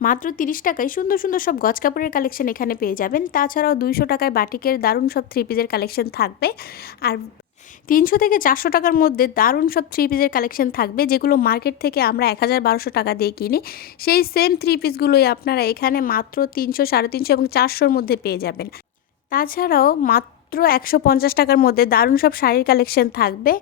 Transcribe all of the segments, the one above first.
মাত্র তিরিশ টাকায় সুন্দর সুন্দর সব গজ কাপড়ের কালেকশন এখানে পেয়ে যাবেন। তাছাড়াও দুইশো টাকায় বাটিকের দারুণ সব থ্রি পিসের কালেকশন থাকবে। আর তিনশো থেকে চারশো টাকার মধ্যে দারুণ সব থ্রি পিসের কালেকশন থাকবে, যেগুলো মার্কেট থেকে আমরা এক হাজার বারোশো টাকা দিয়ে কিনি। সেই সেম থ্রি পিসগুলোই আপনারা এখানে মাত্র তিনশো, সাড়ে তিনশো এবং চারশোর মধ্যে পেয়ে যাবেন। তাছাড়াও মাত্র একশো পঞ্চাশ টাকার মধ্যে দারুণ সব শাড়ির কালেকশন থাকবে।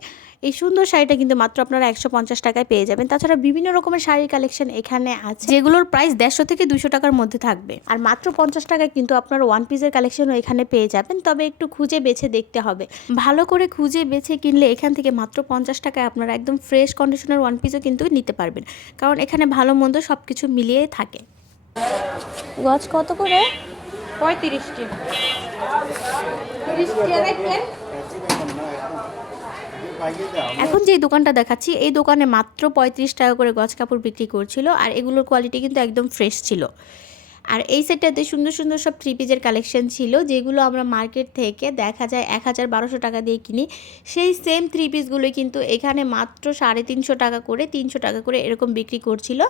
এই সুন্দর শাড়িটা কিন্তু মাত্র আপনারা একশো পঞ্চাশ টাকায় পেয়ে যাবেন। তাছাড়া বিভিন্ন রকমের শাড়ির কালেকশন এখানে আছে। যেগুলোর প্রাইস দেড়শো থেকে দুশো টাকার মধ্যে থাকবে। আর মাত্র পঞ্চাশ টাকায় কিন্তু আপনার ওয়ান পিসের কালেকশনও এখানে পেয়ে যাবেন। তবে একটু খুঁজে বেছে দেখতে হবে। ভালো করে খুঁজে বেছে কিনলে এখান থেকে মাত্র পঞ্চাশ টাকায় আপনারা একদম ফ্রেশ কন্ডিশনের ওয়ান পিসও কিন্তু নিতে পারবেন। কারণ এখানে ভালো মন্দ সব কিছু মিলিয়ে থাকে। গজ কত করে? পঁয়ত্রিশটি এখন যে দোকানটা দেখাচ্ছি, এই দোকানে মাত্র পঁয়ত্রিশ টাকা করে গজ কাপড় বিক্রি করছিল আর এগুলোর কোয়ালিটি কিন্তু একদম ফ্রেশ ছিল। আর এই সেটটাতে সুন্দর সুন্দর সব থ্রি পিসের কালেকশন ছিল, যেগুলো আমরা মার্কেট থেকে দেখা যায় এক হাজার বারোশো টাকা দিয়ে কিনি। সেই সেম থ্রি পিসগুলোই কিন্তু এখানে মাত্র সাড়ে তিনশো টাকা করে, তিনশো টাকা করে এরকম বিক্রি করছিল।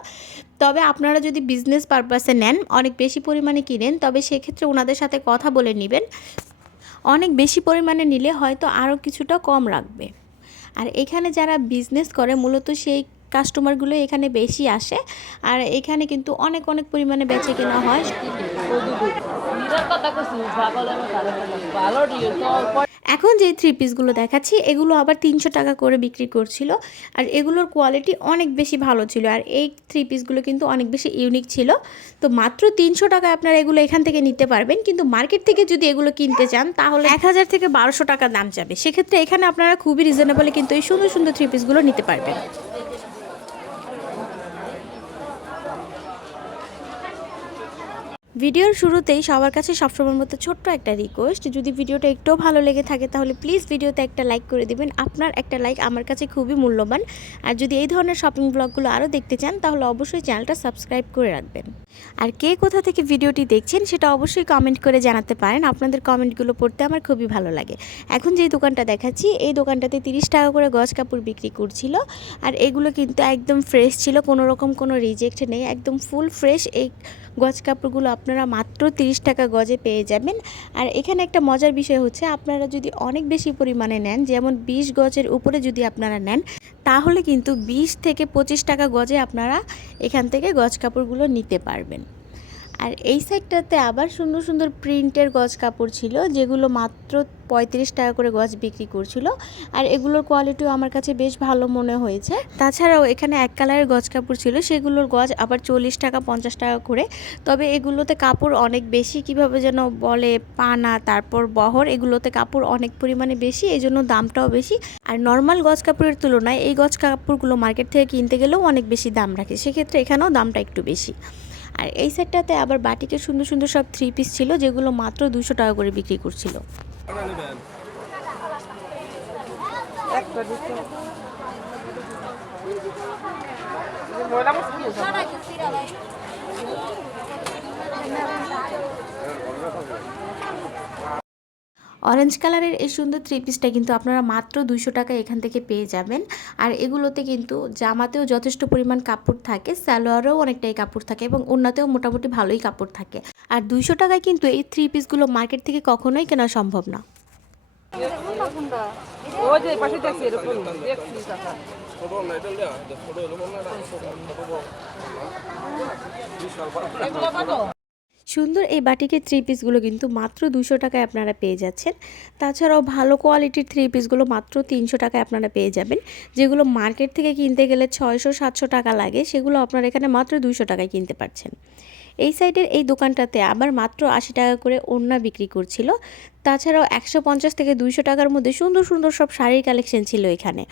তবে আপনারা যদি বিজনেস পারপাসে নেন, অনেক বেশি পরিমাণে কিনেন, তবে সেক্ষেত্রে ওনাদের সাথে কথা বলে নেবেন। অনেক বেশি পরিমাণে নিলে হয়তো আরও কিছুটা কম রাখবে। আর এখানে যারা বিজনেস করে, মূলত সেই কাস্টমারগুলো এখানে বেশি আসে। আর এখানে কিন্তু অনেক অনেক পরিমাণে বেচে কেনা হয়। এখন যে থ্রি পিসগুলো দেখাচ্ছি, এগুলো আবার তিনশো টাকা করে বিক্রি করছিল আর এগুলোর কোয়ালিটি অনেক বেশি ভালো ছিল আর এই থ্রি পিসগুলো কিন্তু অনেক বেশি ইউনিক ছিল। তো মাত্র তিনশো টাকায় আপনারা এগুলো এখান থেকে নিতে পারবেন, কিন্তু মার্কেট থেকে যদি এগুলো কিনতে চান, তাহলে এক হাজার থেকে বারোশো টাকা দাম যাবে। সেক্ষেত্রে এখানে আপনারা খুবই রিজনেবলে কিন্তু এই সুন্দর সুন্দর থ্রি পিসগুলো নিতে পারবেন। ভিডিওর শুরুতেই সবার কাছে সবসময়ের মতো ছোট্ট একটা রিকোয়েস্ট যদি ভিডিওটা একটু ভালো লেগে থাকে তাহলে প্লিজ ভিডিওতে একটা লাইক করে দিবেন। আপনার একটা লাইক আমার কাছে খুবই মূল্যবান। আর যদি এই ধরনের শপিং ব্লগগুলো আরও দেখতে চান, তাহলে অবশ্যই চ্যানেলটা সাবস্ক্রাইব করে রাখবেন। আর কে কোথা থেকে ভিডিওটি দেখছেন, সেটা অবশ্যই কমেন্ট করে জানাতে পারেন। আপনাদের কমেন্টগুলো পড়তে আমার খুবই ভালো লাগে। এখন যে দোকানটা দেখাচ্ছি, এই দোকানটাতে তিরিশ টাকা করে গজ কাপড় বিক্রি করছিল। আর এগুলো কিন্তু একদম ফ্রেশ ছিল, কোনো রকম কোনো রিজেক্ট নেই, একদম ফুল ফ্রেশ এই গজ কাপড়গুলো আপনারা মাত্র তিরিশ টাকা গজে পেয়ে যাবেন। আর এখানে একটা মজার বিষয় হচ্ছে, আপনারা যদি অনেক বেশি পরিমাণে নেন, যেমন বিশ গজের উপরে যদি আপনারা নেন, তাহলে কিন্তু বিশ থেকে পঁচিশ টাকা গজে আপনারা এখান থেকে গজ কাপড়গুলো নিতে পারবেন। আর এই সাইডটাতে আবার সুন্দর সুন্দর প্রিন্টের গজ কাপড় ছিল, যেগুলো মাত্র পঁয়ত্রিশ টাকা করে গজ বিক্রি করছিল। আর এগুলোর কোয়ালিটিও আমার কাছে বেশ ভালো মনে হয়েছে। তাছাড়াও এখানে এক কালারের গজ কাপড় ছিল, সেগুলোর গজ আবার চল্লিশ টাকা, পঞ্চাশ টাকা করে। তবে এগুলোতে কাপড় অনেক বেশি, কীভাবে যেন বলে পানা, তারপর বহর, এগুলোতে কাপড় অনেক পরিমাণে বেশি এই জন্য দামটাও বেশি। আর নর্মাল গজ কাপড়ের তুলনায় এই গজ কাপড়গুলো মার্কেট থেকে কিনতে গেলেও অনেক বেশি দাম রাখে, সেক্ষেত্রে এখানেও দামটা একটু বেশি। আর এই সেটটাতে আবার বাটিতে সুন্দর সুন্দর সব থ্রি পিস ছিল, যেগুলো মাত্র দুশো টাকা করে বিক্রি করছিল। অরেঞ্জ কালারের এই সুন্দর থ্রি পিসটা কিন্তু আপনারা মাত্র দুইশো টাকা এখান থেকে পেয়ে যাবেন। আর এগুলোতে কিন্তু জামাতেও যথেষ্ট পরিমাণ কাপড় থাকে, সালোয়ারেও অনেকটাই কাপড় থাকে এবং অন্যতেও মোটামুটি ভালোই কাপড় থাকে। আর দুইশো টাকায় কিন্তু এই থ্রি পিসগুলো মার্কেট থেকে কখনোই কেনা সম্ভব না। সুন্দর এই বাটিকের থ্রি পিসগুলো কিন্তু মাত্র দুশো টাকায় আপনারা পেয়ে যাচ্ছেন। তাছাড়াও ভালো কোয়ালিটির থ্রি পিসগুলো মাত্র তিনশো টাকায় আপনারা পেয়ে যাবেন। যেগুলো মার্কেট থেকে কিনতে গেলে ছয়শো, সাতশো টাকা লাগে, সেগুলো আপনারা এখানে মাত্র দুশো টাকায় কিনতে পারছেন। এই সাইডের এই দোকানটাতে আবার মাত্র আশি টাকা করে ওড়না বিক্রি করছিল। তাছাড়াও একশো পঞ্চাশ থেকে দুইশো টাকার মধ্যে সুন্দর সুন্দর সব শাড়ির কালেকশন ছিল এখানে।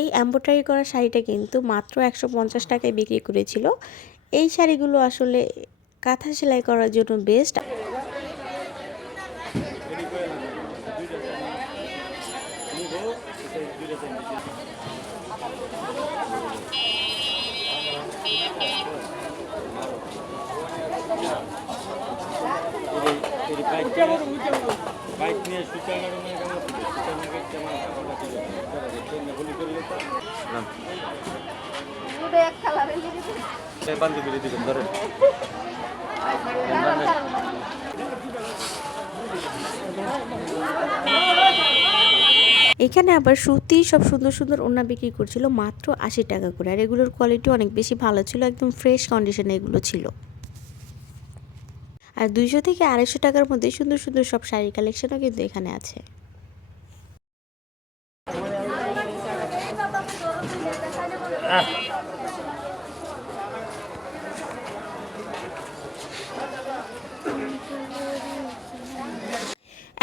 এই এম্ব্রয়ডারি করা শাড়িটা কিন্তু মাত্র একশো পঞ্চাশ টাকায় বিক্রি করেছিল। এই শাড়িগুলো আসলে কাঁথা সেলাই করার জন্য বেস্ট বাইক নিয়ে কালারের পাঞ্জাবি দিবেন ধরেন। এখানে আবার সুতি সব সুন্দর সুন্দর ওনা বিক্রি করছিল মাত্র আশি টাকা করে। আর এগুলোর কোয়ালিটি অনেক বেশি ভালো ছিল, একদম ফ্রেশ কন্ডিশনে এগুলো ছিল। আর দুইশো থেকে আড়াইশো টাকার মধ্যে সুন্দর সুন্দর সব শাড়ি কালেকশনও কিন্তু এখানে আছে।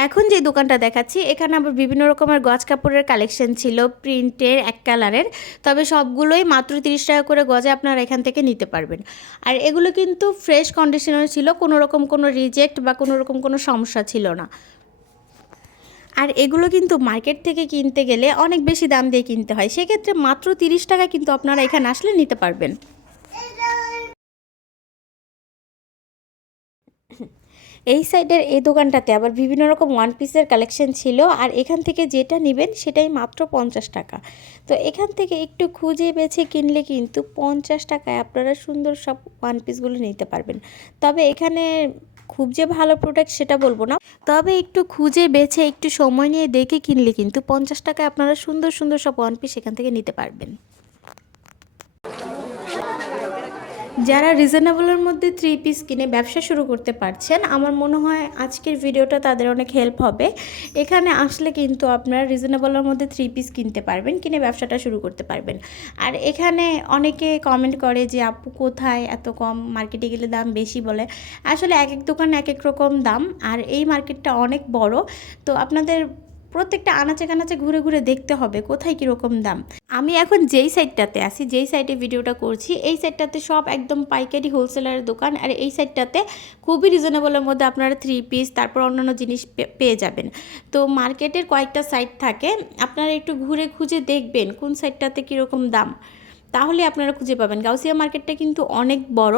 এখন যে দোকানটা দেখাচ্ছি, এখানে আবার বিভিন্ন রকমের গজ কাপড়ের কালেকশন ছিল, প্রিন্টের এক কালারের তবে সবগুলোই মাত্র তিরিশ টাকা করে গজে আপনারা এখান থেকে নিতে পারবেন। আর এগুলো কিন্তু ফ্রেশ কন্ডিশনার ছিল, কোনো রকম কোনো রিজেক্ট বা কোনো রকম কোনো সমস্যা ছিল না। আর এগুলো কিন্তু মার্কেট থেকে কিনতে গেলে অনেক বেশি দাম দিয়ে কিনতে হয়। সেক্ষেত্রে মাত্র তিরিশ টাকা কিন্তু আপনারা এখানে আসলে নিতে পারবেন। এই সাইডের এই দোকানটাতে আবার বিভিন্ন রকম ওয়ান পিসের কালেকশন ছিল, আর এখান থেকে যেটা নেবেন সেটাই মাত্র পঞ্চাশ টাকা। তো এখান থেকে একটু খুঁজে বেছে কিনলে কিন্তু পঞ্চাশ টাকায় আপনারা সুন্দর সব ওয়ান পিসগুলো নিতে পারবেন। তবে এখানে খুব যে ভালো প্রোডাক্ট সেটা বলব না। তবে একটু খুঁজে বেছে, একটু সময় নিয়ে দেখে কিনলে কিন্তু পঞ্চাশ টাকায় আপনারা সুন্দর সুন্দর সব ওয়ান পিস এখান থেকে নিতে পারবেন। যারা রিজনেবলের মধ্যে থ্রি পিস কিনে ব্যবসা শুরু করতে পারছেন, আমার মনে হয় আজকের ভিডিওটা তাদের অনেক হেল্প হবে। এখানে আসলে কিন্তু আপনারা রিজনেবলের মধ্যে থ্রি পিস কিনতে পারবেন, কিনে ব্যবসাটা শুরু করতে পারবেন। আর এখানে অনেকে কমেন্ট করে যে, আপু, কোথায় এত কম মার্কেটে গেলে দাম বেশি? বলে, আসলে এক এক দোকান এক এক রকম দাম। আর এই মার্কেটটা অনেক বড়। তো আপনাদের প্রত্যেকটা আনাচে কানাচে ঘুরে ঘুরে দেখতে হবে, কোথায় কীরকম দাম। আমি এখন যেই সাইডটাতে আছি, যেই সাইডে ভিডিওটা করছি, এই সাইডটাতে সব একদম পাইকারি হোলসেলারের দোকান, আর এই সাইডটাতে খুবই রিজনেবলের মধ্যে আপনারা থ্রি পিস তারপর অন্যান্য জিনিস পেয়ে যাবেন। তো মার্কেটের কয়েকটা সাইড থাকে, আপনারা একটু ঘুরে খুঁজে দেখবেন কোন সাইডটাতে কীরকম দাম। তাহলে আপনারা খুঁজে পাবেন। গাউসিয়া মার্কেটটা কিন্তু অনেক বড়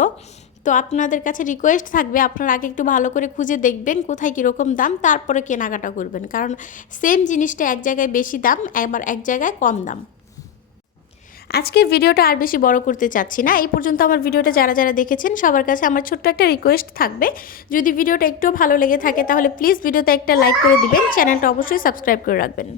তো আপনাদের কাছে রিকোয়েস্ট থাকবে, আপনারা আগে একটু ভালো করে খুঁজে দেখবেন কোথায় কীরকম দাম, তারপরে কেনাকাটা করবেন। কারণ সেম জিনিসটা এক জায়গায় বেশি দাম, আবার এক জায়গায় কম দাম। আজকের ভিডিওটা আর বেশি বড় করতে চাচ্ছি না। এই পর্যন্ত আমার ভিডিওটা যারা যারা দেখেছেন, সবার কাছে আমার ছোট্ট একটা রিকোয়েস্ট থাকবে। যদি ভিডিওটা একটু ভালো লেগে থাকে, তাহলে প্লিজ ভিডিওতে একটা লাইক করে দিবেন, চ্যানেলটা অবশ্যই সাবস্ক্রাইব করে রাখবেন।